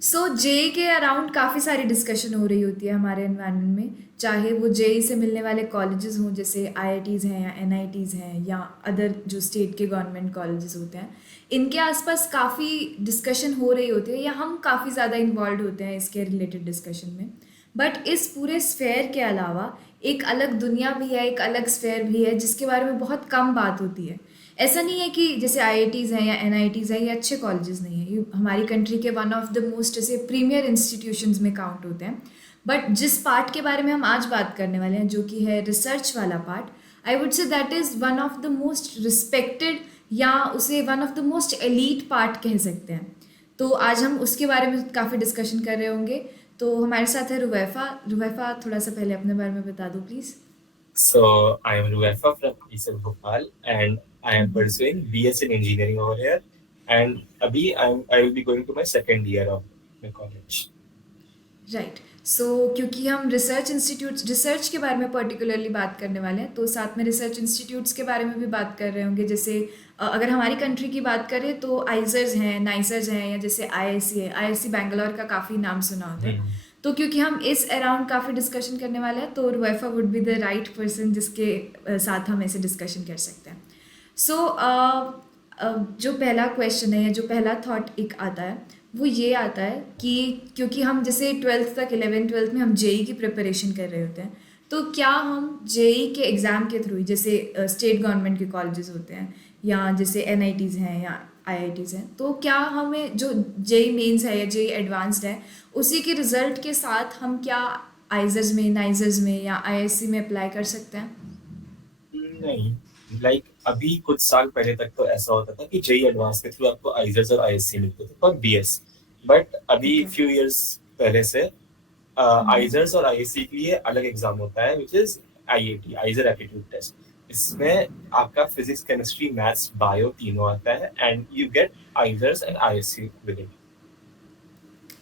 सो JEE के around काफ़ी सारी डिस्कशन हो रही होती है हमारे एनवायरनमेंट में, चाहे वो जेई से मिलने वाले कॉलेजेस हों जैसे आईआईटीज़ हैं या एनआईटीज़ हैं या अदर जो स्टेट के गवर्नमेंट कॉलेजेस होते हैं। इनके आसपास काफ़ी डिस्कशन हो रही होती है या हम काफ़ी ज़्यादा इन्वॉल्व होते हैं इसके रिलेटेड डिस्कशन में। बट इस पूरे स्फेयर के अलावा एक अलग दुनिया भी है, एक अलग स्फेयर भी है जिसके बारे में बहुत कम बात होती है। ऐसा नहीं है कि जैसे आईआईटीज़ हैं या एनआईटीज़ हैं ये अच्छे कॉलेजेस नहीं हैं, ये हमारी कंट्री के वन ऑफ द मोस्ट ऐसे प्रीमियर इंस्टीट्यूशंस में काउंट होते हैं। बट जिस पार्ट के बारे में हम आज बात करने वाले हैं जो कि है रिसर्च वाला part, I would say that is one of the most respected या उसे one of the most elite part कह सकते हैं। तो आज हम उसके बारे में काफ़ी डिस्कशन कर रहे होंगे। तो हमारे साथ है रुवैफ़ा। रुवैफ़ा, थोड़ा सा पहले अपने बारे में बता दो please. So I am Ruefa from ESL Bhopal, and I am pursuing BS in engineering over here. And I will be going to my second year of my college. Right. So क्योंकि हम research के बारे में particularly बात करने वाले हैं तो साथ में रिसर्च इंस्टीट्यूट्स के बारे में भी बात कर रहे होंगे। जैसे अगर हमारी कंट्री की बात करें तो आइजर्स हैं, नाइसर्स हैं, या जैसे आईआईसी है। आईआईसी बैंगलोर का काफ़ी नाम सुना होता है। Hmm. तो क्योंकि हम इस अराउंड काफ़ी डिस्कशन करने वाले हैं तो Ruwaifa would be the right person जिसके साथ हम ऐसे डिस्कशन कर सकते हैं। सो जो पहला क्वेश्चन है या जो पहला थॉट एक आता है वो ये आता है कि क्योंकि हम जैसे ट्वेल्थ तक 11th 12th में हम जेई की प्रिपरेशन कर रहे होते हैं, तो क्या हम जेई के एग्ज़ाम के थ्रू जैसे स्टेट गवर्नमेंट के कॉलेजेस होते हैं या जैसे एनआईटीज़ हैं या आईआईटीज़ हैं, तो क्या हमें जो जेई मेंस है या जेई एडवांस्ड है उसी के रिज़ल्ट के साथ हम क्या आइजर्स में, नाइजर्स में या आईआईएससी में अप्लाई कर सकते हैं? नहीं, अभी कुछ साल पहले तक तो ऐसा होता था कि जेई एडवांस के थ्रू आपको आइजर्स और आईएससी मिलते थे फॉर बीएस। बट अभी ओके। फ्यू इयर्स पहले से आइजर्स और आईएससी के लिए अलग एग्जाम होता है which is IAT, IISER aptitude test. इसमें आपका फिजिक्स, केमिस्ट्री, मैथ्स, बायो तीनों आता है and you get IISERs and IISc with it.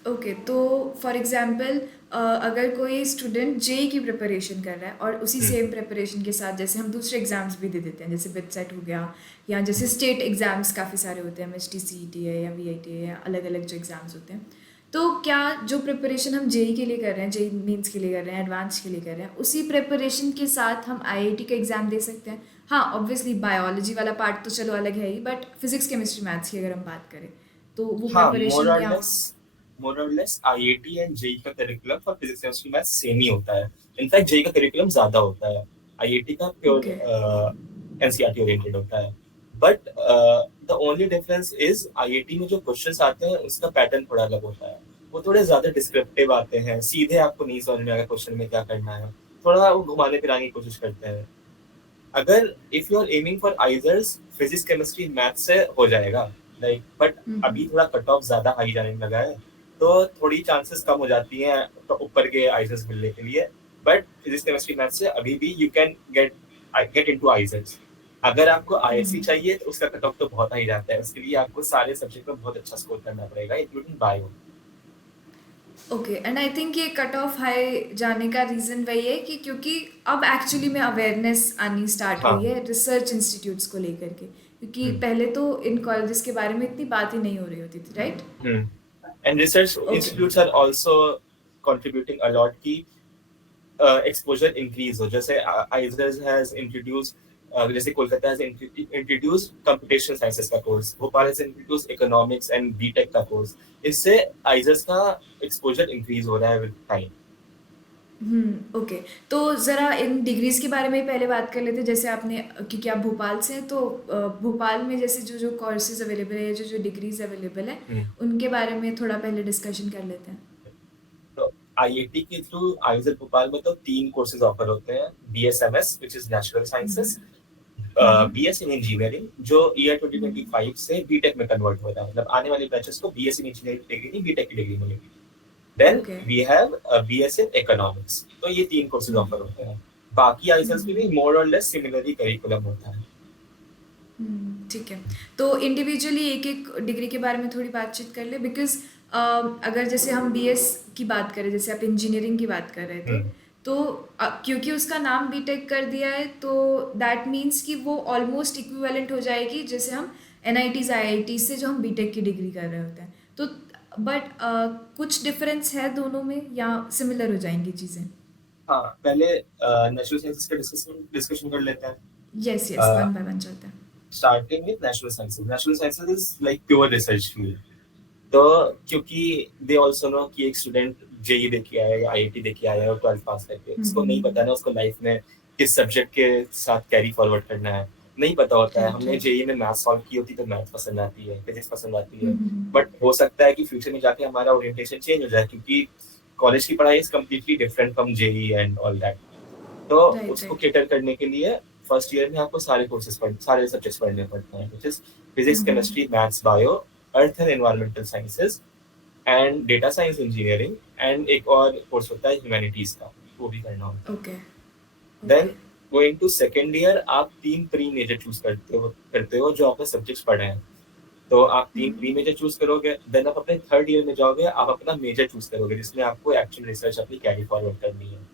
Okay, तो फॉर एग्जांपल अगर कोई स्टूडेंट जेई की प्रिपरेशन कर रहा है और उसी सेम प्रिपरेशन के साथ जैसे हम दूसरे एग्जाम्स भी दे देते हैं जैसे बिट सेट हो गया या जैसे स्टेट एग्जाम्स काफ़ी सारे होते हैं, एमएचटी सीईटी है या वीआईटी है या अलग अलग जो एग्जाम्स होते हैं, तो क्या जो प्रिपरेशन हम जेई के लिए कर रहे हैं, जेई मेंस के लिए कर रहे हैं, एडवांस के लिए कर रहे हैं, उसी प्रिपरेशन के साथ हम आईआईटी का एग्ज़ाम दे सकते हैं? हाँ, ऑब्वियसली बायोलॉजी वाला पार्ट तो चलो अलग है ही, बट फिजिक्स केमिस्ट्री मैथ्स की अगर हम बात करें तो वो हाँ, प्रिपरेशन या मोर और लेस आईआईटी एंड जेई का curriculum for physics chemistry maths same ही होता है। इनफैक्ट जेई का करिकुलम ज्यादा होता है, आईआईटी का प्योर ओके। एनसीईआरटी ओरिएंटेड होता है। But the only difference is IIT में जो क्वेश्चंस आते हैं उसका पैटर्न थोड़ा अलग होता है। वो थोड़े ज्यादा डिस्क्रिप्टिव आते हैं, सीधे आपको नहीं समझ में आएगा क्वेश्चन में क्या करना है, थोड़ा वो घुमाने फिराने की कोशिश करते हैं। अगर if you are aiming for IISERs, physics chemistry math से हो जाएगा, बट अभी थोड़ा कट ऑफ ज्यादा हाई जाने लगा है, तो थोड़ी चांसेस कम हो जाती हैं तो ऊपर के आइजर्स मिलने के लिए। बट फिजिक्स केमिस्ट्री मैथ से अभी भी you can get into IISERs. अगर आपको आईएससी चाहिए तो उसका कट ऑफ तो बहुत हाई जाता है, उसके लिए आपको सारे सब्जेक्ट में बहुत अच्छा स्कोर करना पड़ेगा including bio. Okay, and I think ये कट ऑफ हाई जाने का रीज़न वही है कि क्योंकि अब एक्चुअली में अवेयरनेस आनी स्टार्ट हुई हाँ। है रिसर्च इंस्टीट्यूट्स को लेकर के, क्योंकि हम्म। पहले तो इन कॉलेजेस के बारे में इतनी बात ही नहीं हो रही होती थी, right? And research okay. Institutes are also contributing a lot की एक्सपोजर इंक्रीज हो। जैसे आइजर्स हैज इंट्रोड्यूस, जैसे Kolkata has introduce computational sciences का course, Bhopal has introduce economics and BTech का कोर्स। इससे आइजर्स का एक्सपोजर इंक्रीज हो रहा है विद टाइम। ओके। तो ज़रा इन डिग्रीज़ के बारे में ही पहले बात कर लेते हैं। जैसे आपने क्योंकि आप भोपाल से हैं तो भोपाल में जैसे जो जो कोर्सेज अवेलेबल है, जो जो डिग्रीज अवेलेबल है, उनके बारे में थोड़ा पहले डिस्कशन कर लेते हैं। तो आईआईटी के थ्रू आइजर भोपाल में तो 3 कोर्सेज ऑफर होते हैं। BSMS which is natural sciences, BS in engineering जो ईयर 2025 से बीटेक में कन्वर्ट हो रहा है, मतलब आने वाले बैचेस को बीएस इन इंजीनियरिंग डिग्री नहीं बीटेक की डिग्री मिलेगी। Then okay. We have BS in economics. तो ये 3 कोर्सेज ऑफर होते हैं। बाकी आइजर्स में भी मोर और लेस सिमिलर ही करिकुलम होता है। ठीक है। तो इंडिविजुअली एक एक डिग्री के बारे में थोड़ी बातचीत कर ले, बिकॉज अगर जैसे हम बीएस की बात करें, जैसे आप इंजीनियरिंग की बात कर रहे थे, हम्म। तो क्योंकि उसका नाम बीटेक कर दिया है तो दैट मीन्स कि वो ऑलमोस्ट इक्विवेलेंट हो जाएगी जैसे हम एनआईटीज आईआईटी से जो हम बीटेक की डिग्री कर रहे होते हैं। तो बट कुछ डिफरेंस है दोनों में या सिमिलर हो जाएंगी चीज़ें? हाँ, पहले नेचुरल साइंसेस का डिस्कशन डिस्कशन कर लेते हैं। Yes yes, one by one चलते हैं। Starting with natural sciences. Natural sciences is like pure research field. तो क्योंकि दे ऑल्सो नो कि एक स्टूडेंट जेई दे के आया या आईआईटी दे के आया है और 12th पास करके उसको नहीं पता ना उसको लाइफ में किस सब्जेक्ट के साथ कैरी फॉरवर्ड करना है, नहीं पता होता है। राइट हमने राइट। जेई में मैथ सॉल्व की होती तो मैथ पसंद आती है, फिजिक्स पसंद आती है, बट हो सकता है कि फ्यूचर में जाके हमारा ओरिएंटेशन चेंज हो जाए क्योंकि कॉलेज की पढ़ाई is completely different from JEE and all that. तो राइट उसको राइट। केटर करने के लिए फर्स्ट ईयर में आपको सारे सब्जेक्ट्स पढ़ने पड़ते हैं, which is physics, chemistry, maths, bio, earth and environmental sciences and data science engineering, and एक और कोर्स होता है ह्यूमैनिटीज का, वो भी करना होता है। Okay then okay. Going to second year आप 3 प्री मेजर चूज करते हो जो आपने सब्जेक्ट्स पढ़े हैं। तो आप 3 प्री मेजर चूज करोगे, देन आप अपने थर्ड ईयर में जाओगे, आप अपना मेजर चूज करोगे जिसमें आपको एक्चुअल रिसर्च अपनी कैरी फॉरवर्ड करनी है।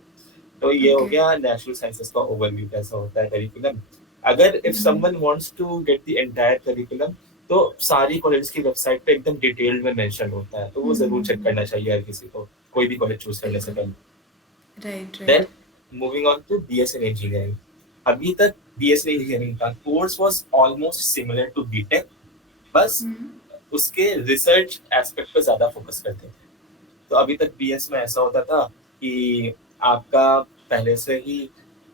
तो ये हो ओके। गया नेचुरल साइंसेस का ओवरव्यू कैसा होता है करिकुलम। अगर if someone wants to get the entire curriculum, तो सारी कॉलेज की वेबसाइट पे एकदम डिटेल्ड में मेंशन होता है, तो वो जरूर चेक करना चाहिए हर किसी को कोई भी कॉलेज चूज करने से बिल्कुल। पहले। Right then right. Moving on to BS in engineering. अभी तक बीएस इन इंजीनियरिंग का course was almost similar to BTech, बस उसके रिसर्च एस्पेक्ट पे ज्यादा फोकस करते थे। तो अभी तक बीएस में ऐसा होता था कि आपका पहले से ही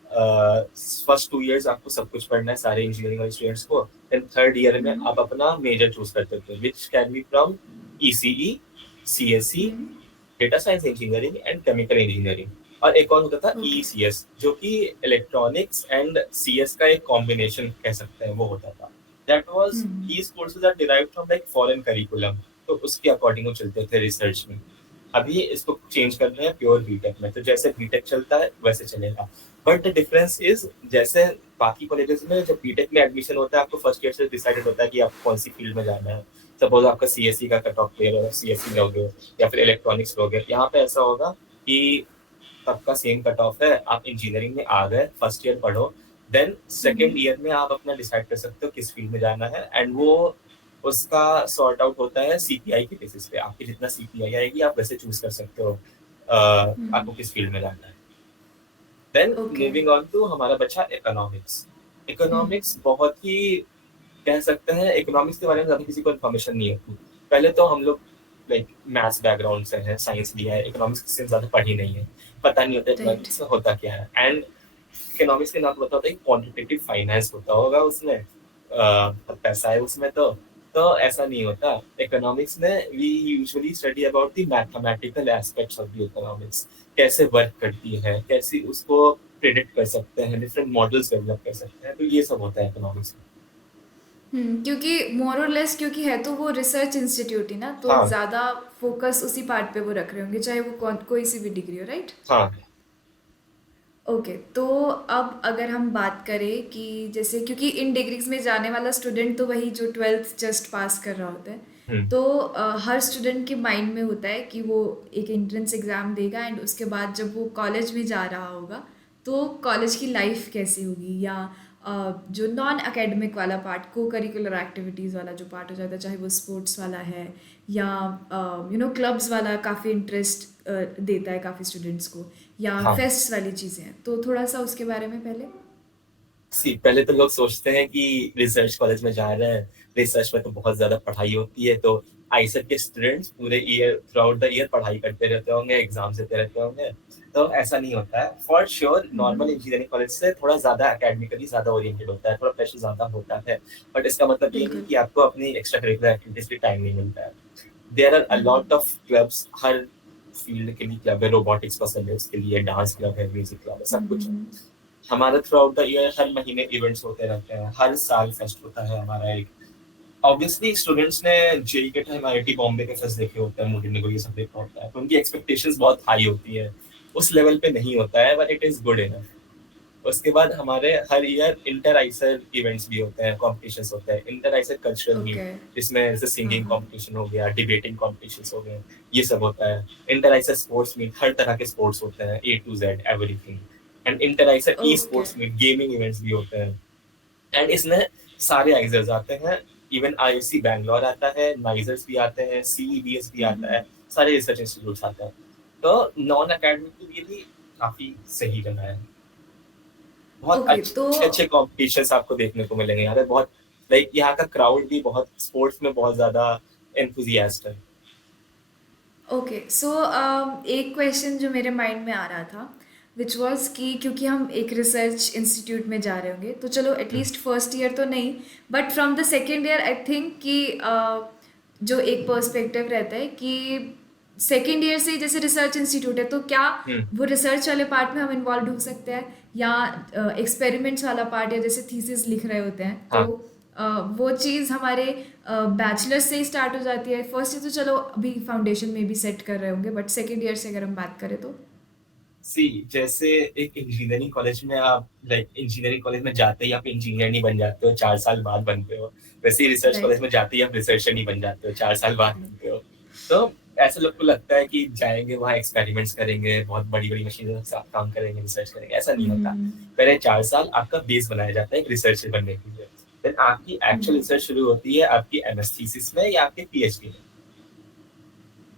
फर्स्ट 2 इयर्स आपको सब कुछ पढ़ना है सारे इंजीनियरिंग वाले स्टूडेंट्स को, देन थर्ड ईयर में आप अपना मेजर चूज करते थे which can be from ECE, CSE, data science engineering and chemical engineering. और एक और होता था ओके। ईसीएस जो कि इलेक्ट्रॉनिक्स एंड सीएस का एक कॉम्बिनेशन कह सकते हैं, वो होता था। That was these courses are derived from like foreign curriculum, तो उसके अकॉर्डिंग वो चलते थे रिसर्च में। अभी इसको चेंज कर रहे हैं प्योर बीटेक में, तो जैसे बीटेक चलता है वैसे चलेगा। बट द डिफरेंस इज जैसे बाकी कॉलेजेस में जब बीटेक में एडमिशन होता है आपको फर्स्ट ईयर से डिसाइडेड होता है कि आपको कौन सी फील्ड में जाना है। सपोज आपका सीएससी का कट ऑफ क्लियर हो, सीएससी लोगे या फिर इलेक्ट्रॉनिक्स लोगे, यहाँ पे ऐसा होगा कि सबका सेम कट ऑफ है, आप इंजीनियरिंग में आ गए, फर्स्ट ईयर पढ़ो, देन सेकेंड ईयर में आप अपना डिसाइड कर सकते हो किस फील्ड में जाना है, एंड वो उसका सॉर्ट आउट होता है सीपीआई के बेसिस पे। आपकी जितना सीपीआई आएगी आप वैसे चूज कर सकते हो आपको किस फील्ड में जाना है। Then okay. Moving on to हमारा बचा इकोनॉमिक्स। इकोनॉमिक्स बहुत ही कह सकते हैं, इकोनॉमिक्स के बारे में ज्यादा किसी को इन्फॉर्मेशन नहीं होती। पहले तो हम लोग लाइक मैथ्स बैकग्राउंड से है, साइंस लिया है, इकोनॉमिक्स से ज्यादा पढ़ी नहीं है, पता नहीं होता राइट। इकोनॉमिक्स में होता क्या है। एंड इकोनॉमिक्स के नाम पता होता है क्वांटिटेटिव फाइनेंस होता होगा उसमें, पैसा है उसमें। तो ऐसा नहीं होता। इकोनॉमिक्स में we usually study about the mathematical aspects of the economics, कैसे वर्क करती है, कैसे उसको प्रिडिक्ट कर सकते हैं, डिफरेंट मॉडल्स डेवलप कर सकते हैं, तो ये सब होता है इकोनॉमिक्स में। क्योंकि मोर और लेस क्योंकि है तो वो रिसर्च इंस्टीट्यूट ही ना, तो हाँ ज़्यादा फोकस उसी पार्ट पे वो रख रहे होंगे चाहे वो कोई सी भी डिग्री हो, राइट? हाँ। ओके, तो अब अगर हम बात करें कि जैसे क्योंकि इन डिग्रीज में जाने वाला स्टूडेंट तो वही जो ट्वेल्थ जस्ट पास कर रहा होता है, हम्म। तो हर स्टूडेंट के माइंड में होता है कि वो एक एंट्रेंस एग्ज़ाम देगा एंड उसके बाद जब वो कॉलेज में जा रहा होगा तो कॉलेज की लाइफ कैसी होगी, या जो नॉन एकेडमिक वाला पार्ट, को करिकुलर एक्टिविटीज़ वाला जो पार्ट हो जाता है, चाहे वो स्पोर्ट्स वाला है या क्लब्स वाला काफ़ी इंटरेस्ट देता है काफ़ी स्टूडेंट्स को, या हाँ फेस्ट वाली चीज़ें हैं, तो थोड़ा सा उसके बारे में पहले। सी पहले तो लोग सोचते हैं कि रिसर्च कॉलेज में जा रहे हैं, रिसर्च में तो बहुत ज्यादा पढ़ाई होती है, तो आईसेट के स्टूडेंट्स पूरे year through out the year पढ़ाई करते रहते होंगे, एग्जाम देते रहते होंगे। तो ऐसा नहीं होता है। For sure normal engineering college से थोड़ा ज्यादा एकेडमिकली ज्यादा ओरिएंटेड होता है, थोड़ा प्रेशर ज्यादा होता है, बट इसका मतलब ये नहीं बिल्कुल। कि आपको अपनी एक्स्ट्रा करिकुलर एक्टिविटीज पे टाइम नहीं मिलता है। There are a lot of clubs, हर फील्ड के लिए क्लब है, रोबोटिक्स पसंद है उसके लिए डांस क्लब है, म्यूजिक क्लब है, सब कुछ है। हमारा थ्रू आउट द ईयर हर महीने इवेंट्स होते रहते हैं, हर साल फेस्ट होता है हमारा एक। ऑब्वियसली स्टूडेंट्स ने जेई के टाइम आईआईटी बॉम्बे के फेस्ट देखे होते हैं, मोदी को ये सब देखा होता है, तो उनकी एक्सपेक्टेशंस बहुत हाई होती है। उस लेवल पे नहीं होता है, but it is good enough. उसके बाद हमारे हर ईयर इंटर आइसर इवेंट्स भी होते हैं, कॉम्पिटिशंस होते हैं, inter IISER cultural meet, okay. जिसमें जैसे हाँ सिंगिंग हाँ। कॉम्पिटिशन हो गया, डिबेटिंग कॉम्पिटिशंस हो गए, ये सब होता है। इंटर आइसर स्पोर्ट्स मीट, हर तरह के स्पोर्ट्स होते हैं, A to Z everything. And inter IISER ई okay. Sports meet, gaming events भी होते हैं। एंड इसमें सारे आइजर्स आते हैं, इवन आईआईसी बैंगलोर आता है, नाइजर्स भी आते हैं, सीईबीएस भी आता है, हम्म। सारे रिसर्च इंस्टीट्यूट्स आते हैं। तो नॉन एकेडमिक के लिए भी काफी सही जगह है। बहुत ओके तो अच्छे अच्छे कॉम्पिटिशन्स आपको देखने को मिलेंगे यहाँ पे। बहुत लाइक यहाँ का क्राउड भी बहुत स्पोर्ट्स में बहुत ज्यादा एंथुजियास्ट है। ओके सो एक क्वेश्चन जो मेरे माइंड में आ रहा था विच वॉज कि क्योंकि हम एक रिसर्च इंस्टीट्यूट में जा रहे होंगे तो चलो एटलीस्ट फर्स्ट ईयर तो नहीं but from the second year I think कि जो एक पर्सपेक्टिव रहता है कि सेकेंड ईयर से ही जैसे रिसर्च इंस्टीट्यूट है तो क्या हम्म। वो रिसर्च वाले पार्ट में हम इन्वॉल्व हो सकते हैं या एक्सपेरिमेंट्स वाला पार्ट या जैसे थीसिस लिख रहे होते हैं तो हाँ वो चीज़ हमारे बैचलर से ही स्टार्ट हो जाती है। फर्स्ट ईयर तो चलो अभी फाउंडेशन में भी सेट कर रहे होंगे बट सेकेंड ईयर से अगर हम बात करें तो सी जैसे एक इंजीनियरिंग कॉलेज में आप लाइक इंजीनियरिंग कॉलेज में जाते ही आप इंजीनियर नहीं बन जाते हो, 4 साल बाद बनते हो। वैसे ही रिसर्च कॉलेज राइट। में जाते ही आप रिसर्चर नहीं बन जाते हो, 4 साल बाद बनते हो। तो ऐसे लोग को लगता है कि जाएंगे वहाँ एक्सपेरिमेंट्स करेंगे, बहुत बड़ी बड़ी मशीनों के साथ काम करेंगे, रिसर्च करेंगे। ऐसा नहीं होता। पहले 4 साल आपका बेस बनाया जाता है एक रिसर्चर बनने के लिए। देन आपकी एक्चुअल रिसर्च शुरू होती है आपकी एमएस थीसिस में या आपके पीएचडी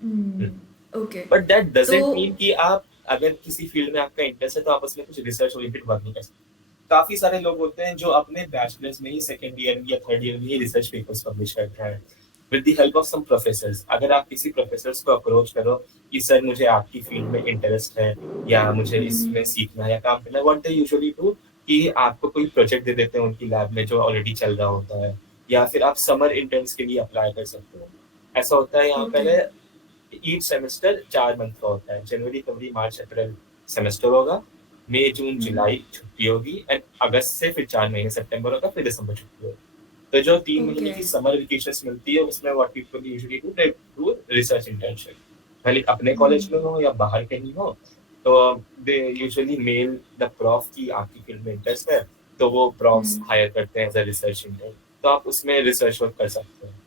में। ओके बट दैट तो डजंट मीन कि आप अगर किसी फील्ड में आपका इंटरेस्ट है तो आप उसमें कुछ रिसर्च ओरिएंटेड वर्क नहीं कर सकते। काफी सारे लोग होते हैं जो अपने बैचलर्स में ही सेकंड ईयर में या थर्ड ईयर में ही रिसर्च पेपर्स पब्लिश करते हैं with the help of some professors. अगर आप किसी प्रोफेसर्स को अप्रोच करो कि सर मुझे आपकी फील्ड में इंटरेस्ट है या मुझे इसमें सीखना है या काम करना है, व्हाट दे यूजुअली डू कि आपको कोई प्रोजेक्ट दे देते हैं उनकी लैब में जो ऑलरेडी चल रहा होता है, या फिर आप समर इंटर्न्स के लिए अप्लाई कर सकते हो। ऐसा होता है यहाँ ओके पहले ईच सेमेस्टर 4 मंथ का होता है। जनवरी फरवरी मार्च अप्रैल सेमेस्टर होगा, मई जून जुलाई छुट्टी होगी, एंड अगस्त से फिर 4 महीने सितंबर होगा, फिर दिसंबर छुट्टी होगी। तो जो 3 महीने ओके की समर वेकेशन मिलती है उसमें what people usually do they do research internship, भले अपने कॉलेज में हो या बाहर कहीं हो। तो they usually mail the prof की आपकी फील्ड में इंटरेस्ट है, तो वो प्रॉफ्स हायर करते हैं एज अ रिसर्च इंटर्न। तो आप उसमें रिसर्च वर्क कर सकते हैं।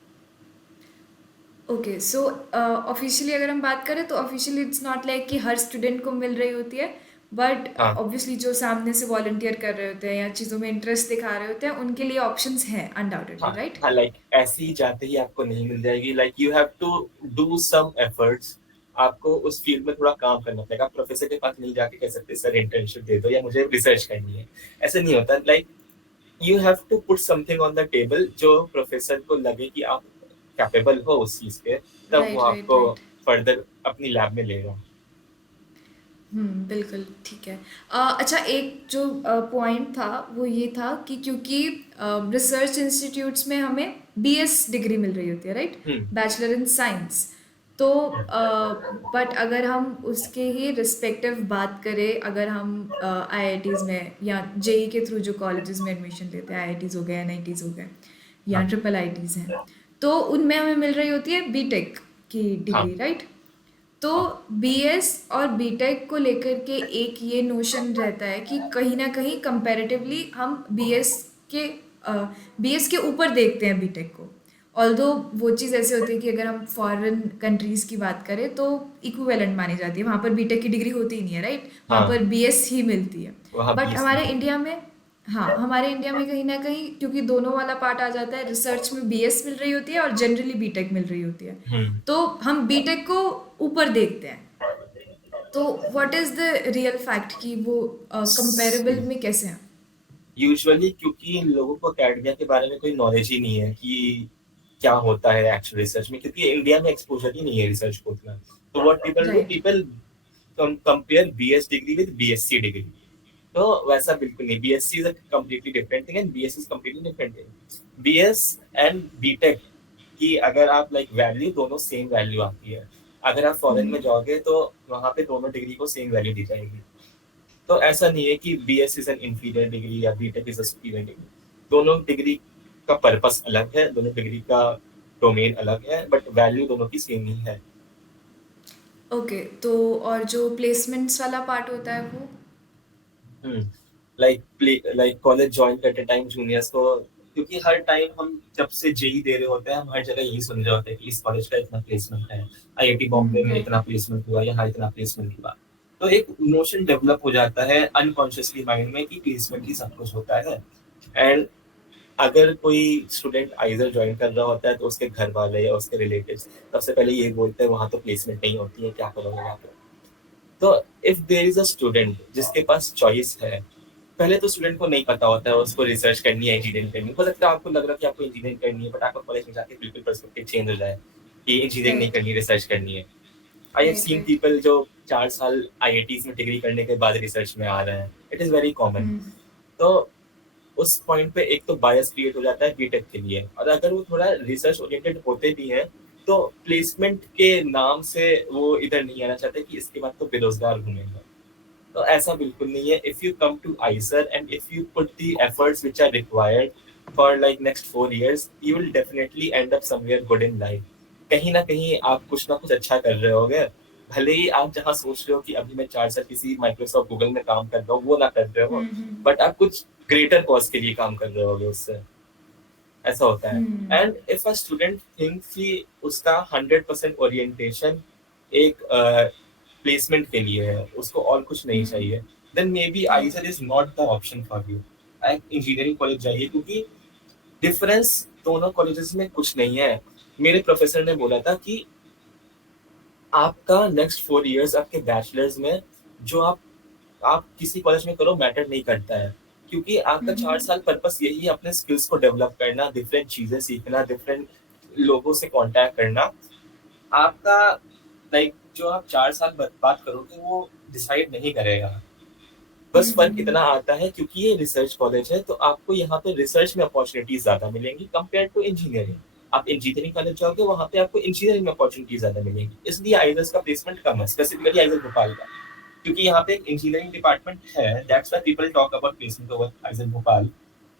ओके सो ऑफिशियली अगर हम बात करें तो ऑफिशियली इट्स नॉट लाइक कि हर स्टूडेंट को मिल रही होती है बट हाँ ऑब्वियसली जो सामने से वॉलंटियर कर रहे होते हैं या चीज़ों में इंटरेस्ट दिखा रहे होते हैं उनके लिए ऑप्शंस हैं अनडाउटेडली हाँ राइट। हाँ, लाइक ऐसे ही जाते ही आपको नहीं मिल जाएगी। Like you have to do some efforts. आपको उस फील्ड में थोड़ा काम करना पड़ेगा। प्रोफेसर के पास नहीं जाके कह सकते सर इंटर्नशिप दे दो या मुझे रिसर्च करनी है, ऐसे नहीं होता। Like you have to put something on the table जो प्रोफेसर को लगे कि आप कैपेबल हो उस चीज के, तब वो राइट राइट आपको राइट। फर्दर अपनी लैब में लेगा। बिल्कुल ठीक है। अच्छा एक जो पॉइंट था वो ये था कि क्योंकि रिसर्च इंस्टीट्यूट्स में हमें बीएस डिग्री मिल रही होती है right, hmm. Bachelor in science. तो बट अगर हम उसके ही रिस्पेक्टिव बात करें अगर हम आईआईटीज़ में या जेई के थ्रू जो कॉलेजेस में एडमिशन लेते हैं आईआईटीज़ हो गए एनआईटीज़ हो गए या हाँ ट्रिपल आईटीज़ हैं तो उनमें हमें मिल रही होती है बीटेक की हाँ डिग्री राइट। तो हाँ बीएस और बीटेक को लेकर के एक ये नोशन रहता है कि कहीं ना कहीं कंपैरेटिवली हम बीएस के ऊपर देखते हैं बीटेक को। ऑल्दो वो चीज़ ऐसे होती है कि अगर हम फॉरेन कंट्रीज़ की बात करें तो इक्विवेलेंट मानी जाती है, वहाँ पर बीटेक की डिग्री होती ही नहीं है राइट, वहाँ हाँ, पर बीएस ही मिलती है। वहाँ बट बीएस हमारे नहीं इंडिया में, हाँ हमारे इंडिया में कहीं ना कहीं क्योंकि दोनों वाला पार्ट आ जाता है, रिसर्च में बीएस मिल रही होती है और जनरली बीटेक मिल रही होती है, है। तो हम बीटेक को ऊपर देखते हैं। तो what is the real fact कि वो कंपेरेबल में कैसे हैं। यूजुअली क्योंकि लोगों को एकेडमिया के बारे में कोई नॉलेज ही नहीं है कि क्या होता है एक्चुअल रिसर्च में, क्योंकि इंडिया में एक्सपोजर ही नहीं है रिसर्च को उतना। तो what people do, right. People compare BS degree with BSc degree. तो वैसा बिल्कुल नहीं। BSc is a completely different thing and BSc is completely different thing. BS and BTech की अगर आप लाइक वैल्यू, दोनों सेम वैल्यू आती है। अगर आप फॉरेन में जाओगे तो वहाँ पे दोनों डिग्री को सेम वैल्यू दी जाएगी। तो ऐसा नहीं है कि BS is an inferior degree या BTech is a superior degree. दोनों डिग्री का पर्पस अलग है, दोनों डिग्री का डोमेन अलग है, बट वैल्यू दोनों की सेम ही है। ओके तो और जो प्लेसमेंट्स वाला पार्ट होता है वो। लाइक कॉलेज ज्वाइन करते टाइम जूनियर्स को, क्योंकि हर टाइम हम जब से जेई दे रहे होते हैं हम हर जगह यही सुन रहे होते हैं कि इस कॉलेज का इतना प्लेसमेंट है, आईआईटी बॉम्बे में राइट। इतना प्लेसमेंट हुआ, यहाँ इतना प्लेसमेंट हुआ। तो एक नोशन डेवलप हो जाता है अनकॉन्शियसली माइंड में कि प्लेसमेंट ही सब कुछ होता है। एंड अगर कोई स्टूडेंट आइजर ज्वाइन कर रहा होता है तो उसके घर वाले या उसके रिलेटिव्स सबसे पहले ये बोलते हैं वहां तो प्लेसमेंट नहीं होती है, क्या करोगे वहां पे। तो if there is a student जिसके पास चॉइस है, पहले तो स्टूडेंट को नहीं पता होता है उसको रिसर्च करनी है इंजीनियरिंग करनी है। हो सकता है आपको लग रहा है कि आपको इंजीनियरिंग करनी है, बट आपका कॉलेज में जाके बिल्कुल पर्सपेक्टिव चेंज हो जाए कि इंजीनियरिंग नहीं राइट, करनी, रिसर्च करनी है। I have right, seen right. People जो 4 साल आईआईटीज में डिग्री करने के बाद रिसर्च में आ रहे हैं, इट इज़ वेरी कॉमन। हुँ, तो उस पॉइंट पे एक तो बायस क्रिएट हो जाता है बीटेक के लिए, और अगर वो थोड़ा रिसर्च ओरिएंटेड होते भी हैं तो प्लेसमेंट के नाम से वो इधर नहीं आना चाहते कि इसके बाद तो बेरोजगार घूमेंगे। तो ऐसा बिल्कुल नहीं है। If you come to IISER and if you put the efforts which are required for like next 4 years, you will definitely end up somewhere good in life. कहीं ना कहीं आप कुछ ना कुछ अच्छा कर रहे होगे। भले ही आप जहाँ सोच रहे हो कि अभी मैं 4 साल किसी माइक्रोसॉफ्ट गूगल में काम कर रहा हूँ वो ना कर रहे हो, हुँ, हुँ, बट आप कुछ ग्रेटर कॉज के लिए काम कर रहे होगे उससे। ऐसा होता है। Hmm, and if a student think कि उसका 100% ओरिएंटेशन एक प्लेसमेंट के लिए है, उसको और कुछ नहीं हुँ, चाहिए, then maybe right. IISER is not the option for you. Engineering college जाइए, क्योंकि डिफरेंस दोनों कॉलेजेस में कुछ नहीं है। मेरे प्रोफेसर ने बोला था कि आपका नेक्स्ट 4 years आपके बैचलर्स में जो आप किसी कॉलेज में करो मैटर नहीं करता है, क्योंकि आपका हुँ, 4 साल पर्पस यही है अपने स्किल्स को डेवलप करना, डिफरेंट चीजें सीखना, डिफरेंट लोगों से कांटेक्ट करना। आपका लाइक जो आप 4 साल बात करोगे वो डिसाइड नहीं करेगा। हुँ, बस हुँ, फर्क इतना आता है क्योंकि ये रिसर्च कॉलेज है तो आपको यहाँ पे रिसर्च में अपॉर्चुनिटीज ज्यादा मिलेंगी कंपेयर टू इंजीनियरिंग। आप इंजीनियरिंग कॉलेज जाओगे वहाँ पे आपको इंजीनियरिंग में अपॉर्चुनिटीज ज्यादा मिलेंगी, इसलिए आइजर्स का प्लेसमेंट कम है, स्पेसिफिकली आइजर भोपाल का। क्योंकि यहाँ पे एक इंजीनियरिंग डिपार्टमेंट है, that's why people talk about placement over IISER Bhopal.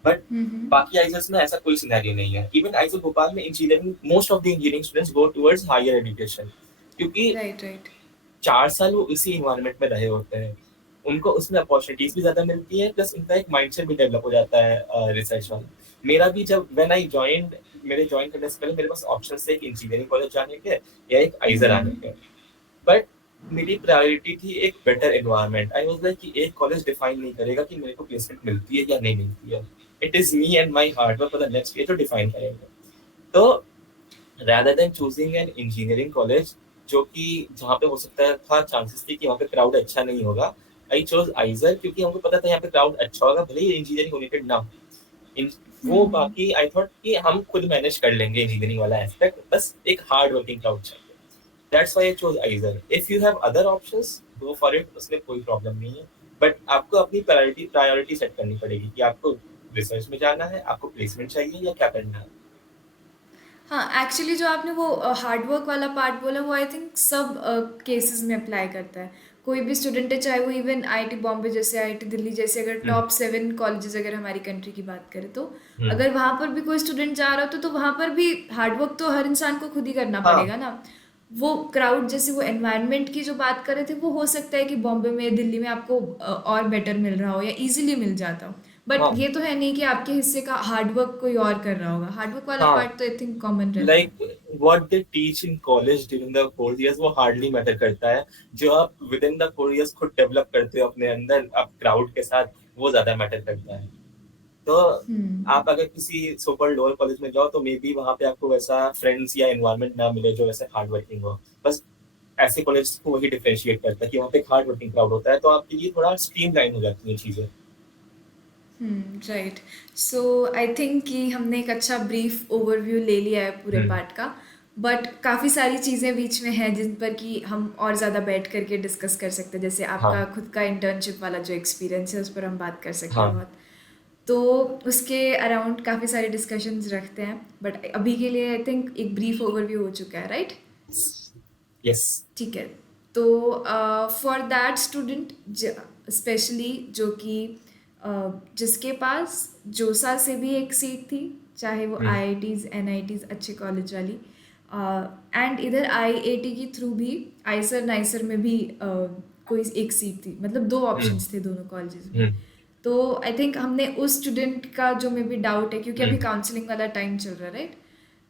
But hmm, hmm, बाकी आइजर्स में ऐसा कोई सिनेरियो नहीं है। इवन आइजर भोपाल में engineering, most of the engineering students go towards higher education, क्योंकि राइट, राइट। 4 साल वो इसी इन्वायरमेंट में रहे होते हैं। उनको उसमें अपॉर्चुनिटीज भी ज्यादा मिलती है, प्लस उनका एक माइंडसेट भी डेवलप हो जाता है रिसर्च वाला। मेरा भी जब व्हेन आई जॉइंड, मेरे ज्वाइन करने से पहले मेरे पास ऑप्शन थे एक इंजीनियरिंग कॉलेज जाने के या एक हुँ, आइजर आने हुँ, के। बट मेरी प्रायोरिटी थी एक better environment. I was like कि एक कॉलेज डिफाइन नहीं करेगा कि मेरे को प्लेसमेंट मिलती है या नहीं मिलती है। It is me and my hard work for the next year जो डिफाइन करेंगे। तो rather than choosing an engineering college जो कि जहाँ पे हो सकता था चांसेस थे कि वहाँ पे क्राउड अच्छा नहीं होगा, आई चोज आइजर क्योंकि हमको पता था यहाँ पे क्राउड अच्छा होगा, भले ही इंजीनियरिंग ओरिएंटेड ना हो। वो हुँ। बाकी आई थॉट कि हम खुद मैनेज कर लेंगे इंजीनियरिंग वाला एस्पेक्ट, बस एक हार्ड वर्किंग क्राउड चाहिए। That's why I chose आइजर। If you have other options go for it, उसमें कोई प्रॉब्लम नहीं है। बट आपको अपनी प्रायोरिटी सेट करनी पड़ेगी कि आपको रिसर्च में जाना है, आपको प्लेसमेंट चाहिए या क्या करना है। हाँ, एक्चुअली जो आपने वो हार्ड वर्क वाला पार्ट बोला वो आई थिंक सब केसेस में अप्लाई करता है। कोई भी स्टूडेंट है चाहे वो इवन आईआईटी बॉम्बे जैसे आईआईटी दिल्ली जैसे अगर हम्म। टॉप 7 कॉलेजेस अगर हमारी कंट्री की बात करें तो हम्म। अगर वहाँ पर भी कोई स्टूडेंट जा रहा हो तो वहाँ पर भी हार्ड वर्क तो हर इंसान को खुद ही करना हाँ। पड़ेगा ना। वो क्राउड जैसे वो एनवायरनमेंट की जो बात कर रहे थे वो हो सकता है कि बॉम्बे में दिल्ली में आपको और बेटर मिल रहा हो या इजीली मिल जाता हो। बट हाँ। ये तो है नहीं कि आपके हिस्से का हार्ड वर्क कोई और कर रहा होगा। हार्ड वर्क वाला हाँ, पार्ट तो आई थिंक कॉमन रहता है। Like what they teach in college during the 4 years वो हार्डली मैटर करता है। जो आप विद इन द 4 years खुद डेवलप करते हो अपने अंदर आप क्राउड के साथ, वो ज्यादा मैटर करता है। तो हुँ। आप अगर किसी सुपर लोअर कॉलेज में जाओ तो मे बी वहाँ पे आपको वैसा फ्रेंड्स या एनवायरनमेंट ना मिले जो वैसे हार्ड वर्किंग हो। बस ऐसे कॉलेज को वही डिफरेंशिएट करता है कि वहाँ पे हार्ड वर्किंग क्राउड होता है, तो आपके लिए थोड़ा स्ट्रीम लाइन हो जाती है चीजें। राइट। सो आई थिंक कि हमने एक अच्छा ब्रीफ ओवरव्यू ले लिया है पूरे हम्म। पार्ट का। बट काफ़ी सारी चीज़ें बीच में हैं जिन पर कि हम और ज़्यादा बैठ करके डिस्कस कर सकते हैं। जैसे आपका हाँ। खुद का इंटर्नशिप वाला जो एक्सपीरियंस है उस पर हम बात कर सकते हैं हाँ। बहुत। तो उसके अराउंड काफ़ी सारे डिस्कशंस रखते हैं। बट अभी के लिए आई थिंक एक ब्रीफ ओवरव्यू हो चुका है, राइट? यस। ठीक है। तो फॉर दैट स्टूडेंट स्पेशली जो कि जिसके पास जोसा से भी एक सीट थी, चाहे वो हम्म। आईआईटीज़ एनआईटीज़ अच्छे कॉलेज वाली, एंड इधर आईआईटी के थ्रू भी आइसर नाइसर में भी कोई एक सीट थी, मतलब दो हम्म। ऑप्शंस थे दोनों कॉलेजेस में। हम्म। तो आई थिंक हमने उस स्टूडेंट का जो मे बी डाउट है क्योंकि अभी हम्म। काउंसलिंग वाला टाइम चल रहा है, राइट?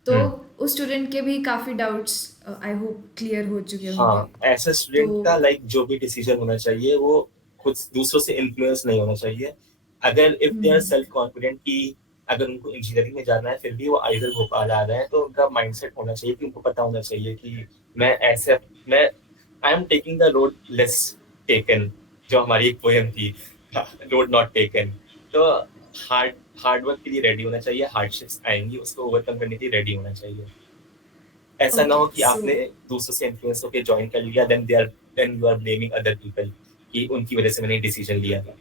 तो हम्म। उस स्टूडेंट के भी काफ़ी डाउट्स आई होप क्लियर हो चुके होंगे। हाँ, ऐसे तो स्टूडेंट का लाइक जो भी डिसीजन होना चाहिए वो खुद दूसरों से इन्फ्लुएंस नहीं होना चाहिए। अगर if they are hmm, self confident कि अगर उनको इंजीनियरिंग में जाना है फिर भी वो आइजर भोपाल आ रहे हैं, तो उनका माइंडसेट होना चाहिए कि उनको पता होना चाहिए कि मैं I am taking the road less taken, जो हमारी एक पोएम थी, रोड नॉट टेकन। तो हार्ड हार्ड वर्क के लिए रेडी होना चाहिए, हार्डशिप्स आएंगी उसको ओवरकम करने के लिए रेडी होना चाहिए। ऐसा ना ओके हो कि सो आपने दूसरों से इन्फ्लुएंस होकर ज्वाइन कर लिया, then you are blaming other people कि उनकी वजह से मैंने डिसीजन लिया था।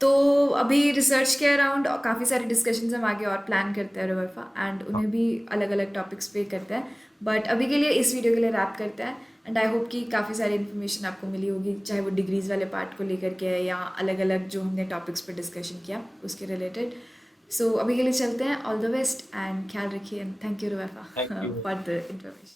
तो अभी रिसर्च के अराउंड काफ़ी सारे डिस्कशंस हम आगे और प्लान करते हैं रुवैफा, एंड उन्हें भी अलग अलग टॉपिक्स पे करते हैं, बट अभी के लिए इस वीडियो के लिए रैप करते हैं। एंड आई होप कि काफ़ी सारी इन्फॉर्मेशन आपको मिली होगी, चाहे वो डिग्रीज़ वाले पार्ट को लेकर के है या अलग अलग जो हमने टॉपिक्स पे डिस्कशन किया उसके रिलेटेड। सो अभी के लिए चलते हैं, ऑल द बेस्ट एंड ख्याल रखिए, and thank you Ruwaifa thank you. For the information.